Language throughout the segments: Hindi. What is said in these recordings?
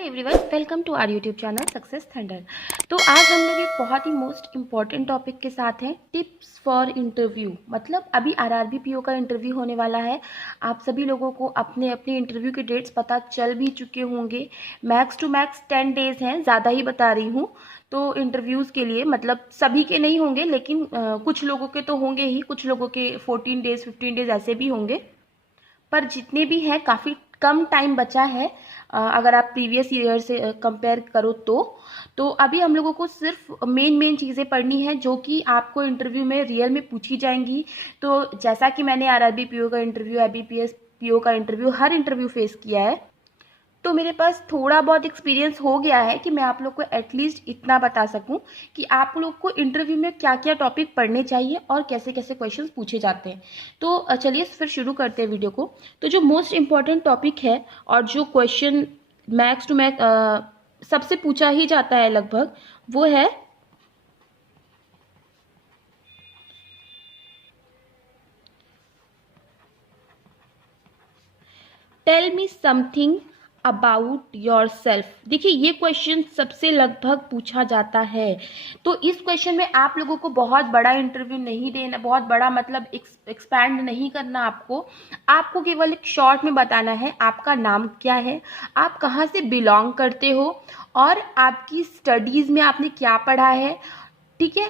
Everyone, welcome to our YouTube channel Success Thunder. तो आज हम लोग एक बहुत ही मोस्ट इम्पॉर्टेंट टॉपिक के साथ हैं, टिप्स फॉर इंटरव्यू। मतलब अभी आरआरबी पीओ का इंटरव्यू होने वाला है। आप सभी लोगों को अपने अपने इंटरव्यू के डेट्स पता चल भी चुके होंगे। मैक्स टू मैक्स 10 डेज हैं, ज़्यादा ही बता रही हूँ। तो इंटरव्यूज़ के लिए मतलब सभी के नहीं होंगे, लेकिन कुछ लोगों के तो होंगे ही, कुछ लोगों के 14 डेज 15 डेज ऐसे भी होंगे। पर जितने भी हैं काफ़ी कम टाइम बचा है अगर आप प्रीवियस ईयर से कंपेयर करो तो अभी हम लोगों को सिर्फ मेन चीज़ें पढ़नी है जो कि आपको इंटरव्यू में रियल में पूछी जाएंगी। तो जैसा कि मैंने आरआरबी पीओ का इंटरव्यू, आईबीपीएस पीओ का इंटरव्यू, हर इंटरव्यू फेस किया है, तो मेरे पास थोड़ा बहुत एक्सपीरियंस हो गया है कि मैं आप लोग को एटलीस्ट इतना बता सकूं कि आप लोग को इंटरव्यू में क्या क्या टॉपिक पढ़ने चाहिए और कैसे कैसे क्वेश्चंस पूछे जाते हैं। तो चलिए फिर शुरू करते हैं वीडियो को। तो जो मोस्ट इम्पॉर्टेंट टॉपिक है और जो क्वेश्चन मैक्स टू मैक्स सबसे पूछा ही जाता है लगभग, वो है tell me something about yourself. देखिए ये क्वेश्चन सबसे लगभग पूछा जाता है। तो इस क्वेश्चन में आप लोगों को बहुत बड़ा इंटरव्यू नहीं देना, बहुत बड़ा मतलब एक्सपैंड नहीं करना। आपको केवल एक शॉर्ट में बताना है आपका नाम क्या है, आप कहाँ से बिलोंग करते हो और आपकी स्टडीज़ में आपने क्या पढ़ा है, ठीक है।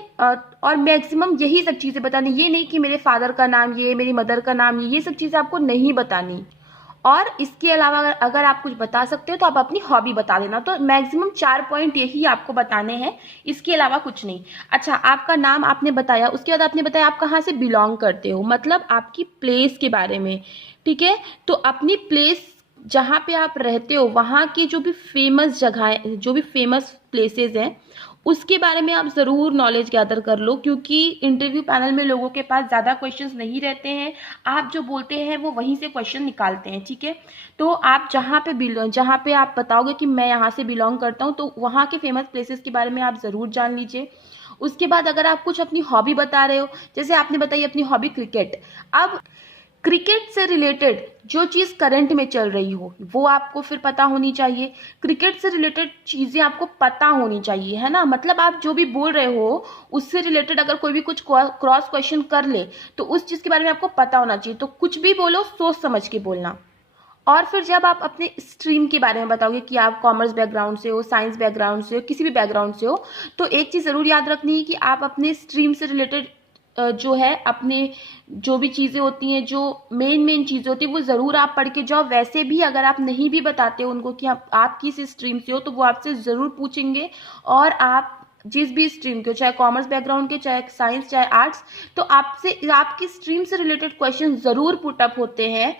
और मैक्सिमम यही सब चीज़ें बतानी, ये नहीं कि मेरे फादर का नाम ये, मेरी मदर का नाम ये सब चीज़ें आपको नहीं बतानी। और इसके अलावा अगर आप कुछ बता सकते हो तो आप अपनी हॉबी बता देना। तो मैक्सिमम 4 पॉइंट यही आपको बताने हैं, इसके अलावा कुछ नहीं। अच्छा, आपका नाम आपने बताया, उसके बाद आपने बताया आप कहाँ से बिलोंग करते हो, मतलब आपकी प्लेस के बारे में, ठीक है। तो अपनी प्लेस जहाँ पे आप रहते हो वहाँ की जो भी फेमस जगह, जो भी फेमस प्लेसेस हैं, उसके बारे में आप ज़रूर नॉलेज गैदर कर लो, क्योंकि इंटरव्यू पैनल में लोगों के पास ज़्यादा क्वेश्चंस नहीं रहते हैं। आप जो बोलते हैं वो वहीं से क्वेश्चन निकालते हैं, ठीक है। तो आप जहाँ पे आप बताओगे कि मैं यहाँ से बिलोंग करता हूँ, तो वहाँ के फेमस प्लेसेस के बारे में आप ज़रूर जान लीजिए। उसके बाद अगर आप कुछ अपनी हॉबी बता रहे हो, जैसे आपने बताई अपनी हॉबी क्रिकेट, अब क्रिकेट से रिलेटेड जो चीज़ करंट में चल रही हो वो आपको फिर पता होनी चाहिए। क्रिकेट से रिलेटेड चीज़ें आपको पता होनी चाहिए, है ना। मतलब आप जो भी बोल रहे हो उससे रिलेटेड अगर कोई भी कुछ क्रॉस क्वेश्चन कर ले तो उस चीज़ के बारे में आपको पता होना चाहिए। तो कुछ भी बोलो सोच समझ के बोलना। और फिर जब आप अपने स्ट्रीम के बारे में बताओगे कि आप कॉमर्स बैकग्राउंड से हो, साइंस बैकग्राउंड से हो, किसी भी बैकग्राउंड से हो, तो एक चीज़ ज़रूर याद रखनी है कि आप अपने स्ट्रीम से रिलेटेड जो है अपने जो भी चीज़ें होती हैं, जो मेन चीज़ें होती हैं, वो ज़रूर आप पढ़ के जाओ। वैसे भी अगर आप नहीं भी बताते हो उनको कि आप किस स्ट्रीम से हो, तो वो आपसे ज़रूर पूछेंगे। और आप जिस भी स्ट्रीम के हो, चाहे कॉमर्स बैकग्राउंड के, चाहे साइंस, चाहे आर्ट्स, तो आपसे आपकी स्ट्रीम से रिलेटेड क्वेश्चन ज़रूर पुटअप होते हैं।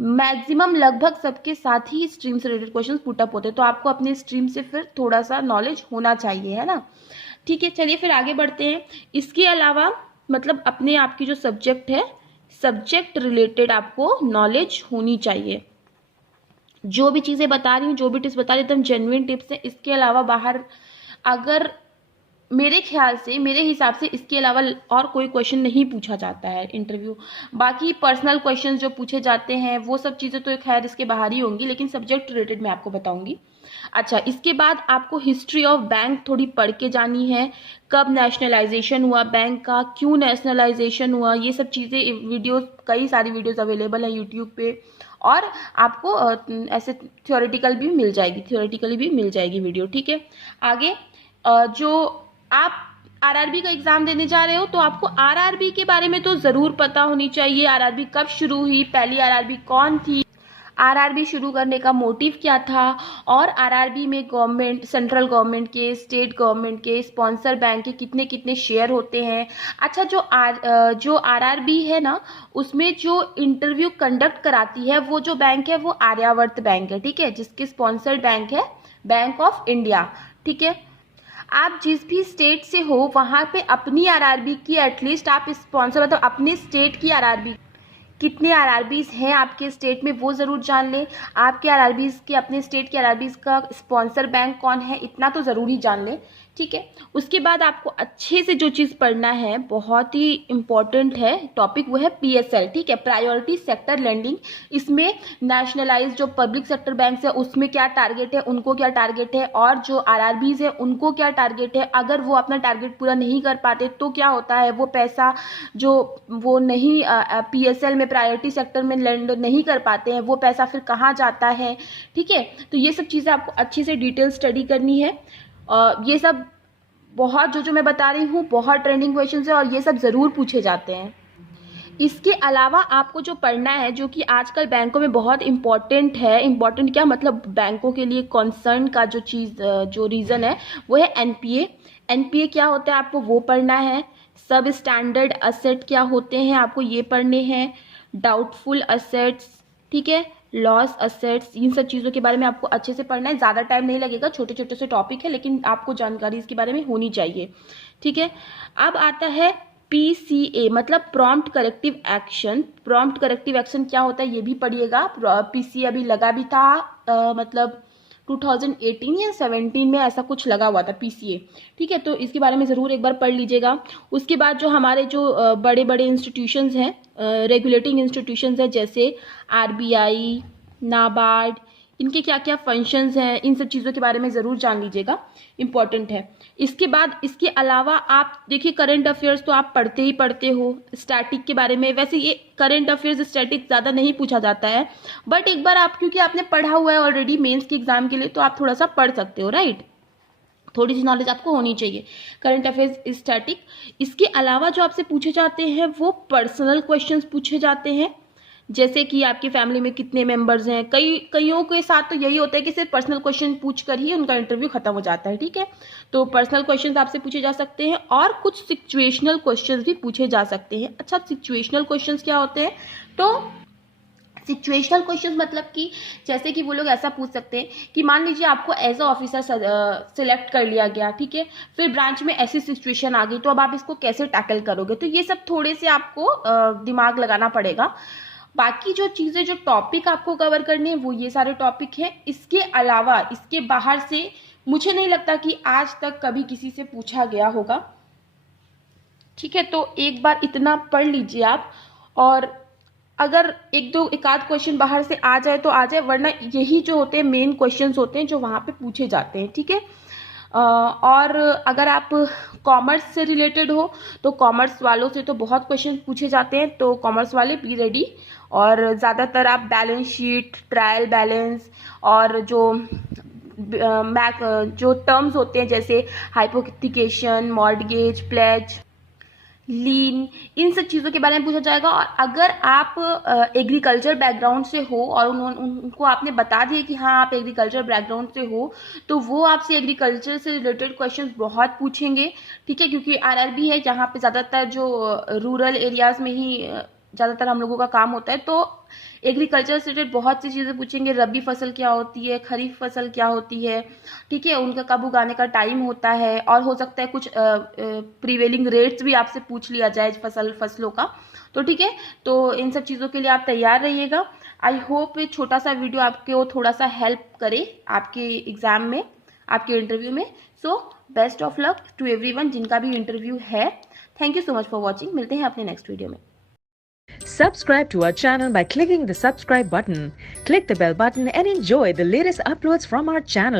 मैक्सिमम लगभग सबके साथ ही स्ट्रीम से रिलेटेड क्वेश्चन पुटअप होते हैं। तो आपको अपने स्ट्रीम से फिर थोड़ा सा नॉलेज होना चाहिए, है ना। ठीक है, चलिए फिर आगे बढ़ते हैं। इसके अलावा मतलब अपने आपकी जो सब्जेक्ट है, सब्जेक्ट रिलेटेड आपको नॉलेज होनी चाहिए। जो भी चीज़ें बता रही हूँ, जो भी टिप्स बता रही हूँ, एकदम जेन्युइन टिप्स हैं। इसके अलावा बाहर अगर मेरे ख्याल से, मेरे हिसाब से इसके अलावा और कोई क्वेश्चन नहीं पूछा जाता है इंटरव्यू। बाकी पर्सनल क्वेश्चन जो पूछे जाते हैं वो सब चीज़ें तो खैर इसके बाहर ही होंगी, लेकिन सब्जेक्ट रिलेटेड मैं आपको बताऊंगी। अच्छा, इसके बाद आपको हिस्ट्री ऑफ बैंक थोड़ी पढ़ के जानी है। कब नेशनलाइजेशन हुआ बैंक का, क्यों नेशनलाइजेशन हुआ, ये सब चीज़ें वीडियोस, कई सारी वीडियोस अवेलेबल है यूट्यूब पे। और आपको ऐसे थ्योरेटिकली भी मिल जाएगी वीडियो, ठीक है। आगे जो आप आरआरबी का एग्जाम देने जा रहे हो तो आपको आरआरबी के बारे में तो ज़रूर पता होनी चाहिए। आरआरबी कब शुरू हुई, पहली आरआरबी कौन थी, आरआरबी शुरू करने का मोटिव क्या था, और आरआरबी में गवर्नमेंट, सेंट्रल गवर्नमेंट के, स्टेट गवर्नमेंट के, स्पॉन्सर बैंक के कितने कितने शेयर होते हैं। अच्छा, जो आरआरबी है ना, उसमें जो इंटरव्यू कंडक्ट कराती है वो जो बैंक है वो आर्यावर्त बैंक है, ठीक है, जिसके स्पॉन्सर्ड बैंक है बैंक ऑफ इंडिया, ठीक है। आप जिस भी स्टेट से हो वहाँ पे अपनी आरआरबी की एटलीस्ट आप स्पॉन्सर, मतलब अपने स्टेट की आरआरबी, कितने आरआरबीज हैं आपके स्टेट में वो ज़रूर जान लें। आपके आरआरबीज के, अपने स्टेट के आरआरबीज का स्पॉन्सर बैंक कौन है, इतना तो ज़रूर ही जान लें, ठीक है। उसके बाद आपको अच्छे से जो चीज़ पढ़ना है, बहुत ही इम्पॉर्टेंट है टॉपिक, वो है PSL, ठीक है, प्रायोरिटी सेक्टर लेंडिंग। इसमें नेशनलाइज जो पब्लिक सेक्टर बैंक है उसमें क्या टारगेट है, उनको क्या टारगेट है, और जो RRBs है उनको क्या टारगेट है। अगर वो अपना टारगेट पूरा नहीं कर पाते तो क्या होता है, वो पैसा जो वो नहीं PSL में, प्रायोरिटी सेक्टर में लैंड नहीं कर पाते हैं, वो पैसा फिर कहाँ जाता है, ठीक है। तो ये सब चीज़ें आपको अच्छी से डिटेल स्टडी करनी है। ये सब बहुत जो मैं बता रही हूँ बहुत ट्रेंडिंग क्वेश्चंस है और ये सब ज़रूर पूछे जाते हैं। इसके अलावा आपको जो पढ़ना है, जो कि आजकल बैंकों में बहुत इम्पॉर्टेंट है, इम्पॉर्टेंट क्या मतलब बैंकों के लिए कंसर्न का जो चीज़ जो रीज़न है वो है NPA। NPA क्या होता है आपको वो पढ़ना है। सब स्टैंडर्ड असेट क्या होते हैं आपको ये पढ़ने हैं। डाउटफुल असेट्स, ठीक है, लॉस असेट्स, इन सब चीज़ों के बारे में आपको अच्छे से पढ़ना है। ज़्यादा टाइम नहीं लगेगा, छोटे छोटे से टॉपिक है, लेकिन आपको जानकारी इसके बारे में होनी चाहिए, ठीक है। अब आता है PCA मतलब prompt corrective action. Prompt corrective action क्या होता है ये भी पढ़िएगा। PCA अभी लगा भी था, मतलब 2018 या 17 में ऐसा कुछ लगा हुआ था PCA, ठीक है। तो इसके बारे में ज़रूर एक बार पढ़ लीजिएगा। उसके बाद जो हमारे जो बड़े बड़े इंस्टीट्यूशंस हैं, रेगुलेटिंग इंस्टीट्यूशंस हैं, जैसे RBI, नाबार्ड, इनके क्या क्या फंक्शंस हैं, इन सब चीज़ों के बारे में ज़रूर जान लीजिएगा, इंपॉर्टेंट है। इसके बाद इसके अलावा आप देखिए करंट अफेयर्स तो आप पढ़ते ही पढ़ते हो। स्टैटिक के बारे में, वैसे ये करंट अफेयर्स स्टैटिक ज़्यादा नहीं पूछा जाता है, बट एक बार आप, क्योंकि आपने पढ़ा हुआ है ऑलरेडी मेंस के एग्जाम के लिए, तो आप थोड़ा सा पढ़ सकते हो, राइट। थोड़ी सी नॉलेज आपको होनी चाहिए करंट अफेयर्स स्टैटिक। इसके अलावा जो आपसे पूछे जाते हैं वो पर्सनल क्वेश्चंस पूछे जाते हैं, जैसे कि आपकी फैमिली में कितने मेंबर्स हैं। कईयों के साथ तो यही होता है कि सिर्फ पर्सनल क्वेश्चन पूछकर ही उनका इंटरव्यू खत्म हो जाता है, ठीक है। तो पर्सनल क्वेश्चंस आपसे पूछे जा सकते हैं और कुछ सिचुएशनल क्वेश्चंस भी पूछे जा सकते हैं। अच्छा, सिचुएशनल क्वेश्चंस क्या होते हैं, तो सिचुएशनल क्वेश्चंस मतलब कि जैसे कि वो लोग ऐसा पूछ सकते हैं कि मान लीजिए आपको एज अ ऑफिसर सिलेक्ट कर लिया गया, ठीक है, फिर ब्रांच में ऐसी सिचुएशन आ गई, तो अब आप इसको कैसे टैकल करोगे। तो ये सब थोड़े से आपको दिमाग लगाना पड़ेगा। बाकी जो चीज़ें, जो टॉपिक आपको कवर करने हैं वो ये सारे टॉपिक हैं। इसके अलावा इसके बाहर से मुझे नहीं लगता कि आज तक कभी किसी से पूछा गया होगा, ठीक है। तो एक बार इतना पढ़ लीजिए आप, और अगर एक आध क्वेश्चन बाहर से आ जाए तो आ जाए, वरना यही जो होते हैं मेन क्वेश्चंस होते हैं जो वहाँ पे पूछे जाते हैं, ठीक है। और अगर आप कॉमर्स से रिलेटेड हो तो कॉमर्स वालों से तो बहुत क्वेश्चन पूछे जाते हैं, तो कॉमर्स वाले बी रेडी। और ज़्यादातर आप बैलेंस शीट, ट्रायल बैलेंस, और जो टर्म्स होते हैं जैसे हाइपोथिकेशन, मॉर्टगेज, प्लेज, लीन, इन सब चीज़ों के बारे में पूछा जाएगा। और अगर आप एग्रीकल्चर बैकग्राउंड से हो और उनको आपने बता दिया कि हाँ आप एग्रीकल्चर बैकग्राउंड से हो, तो वो आपसे एग्रीकल्चर से रिलेटेड क्वेश्चंस बहुत पूछेंगे, ठीक है, क्योंकि RRB है जहाँ पे ज़्यादातर जो रूरल एरियाज़ में ही ज़्यादातर हम लोगों का काम होता है। तो एग्रीकल्चर से रिलेटेड बहुत सी चीज़ें पूछेंगे। रबी फसल क्या होती है, खरीफ फसल क्या होती है, ठीक है, उनका कब उगाने का टाइम होता है, और हो सकता है कुछ प्रीवेलिंग रेट्स भी आपसे पूछ लिया जाए फसलों का। तो ठीक है, तो इन सब चीज़ों के लिए आप तैयार रहिएगा। आई होप ये छोटा सा वीडियो आपको थोड़ा सा हेल्प करे आपके एग्जाम में, आपके इंटरव्यू में। So best of luck to everyone जिनका भी इंटरव्यू है। Thank you so much for watching. मिलते हैं अपने नेक्स्ट वीडियो में। Subscribe to our channel by clicking the subscribe button. Click the bell button and enjoy the latest uploads from our channel.